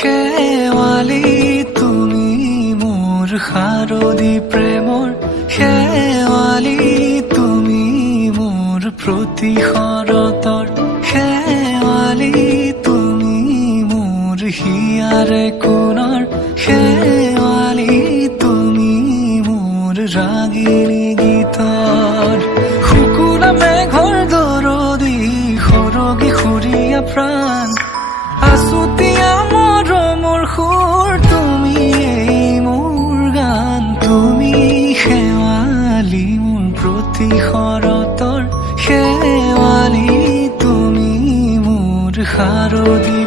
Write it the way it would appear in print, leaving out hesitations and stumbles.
শেৱালি তুমি মোৰ শাৰদী প্ৰেমৰ শেৱালি তুমি মোৰ প্ৰতি শৰতৰ শেৱালি তুমি মোৰ হিয়াৰে কোণৰ শেৱালি তুমি মোৰ ৰাগিনী গীতৰ শুকুৰা মেঘৰ দৰদি সৰগী সুৰীয়া প্ৰাণ আছুতীয়া মৰমৰ সুৰ তুমি মোৰ গান তুমি শেৱালি মোৰ প্ৰতি শৰতৰ শেৱালি তুমি মোৰ শাৰদী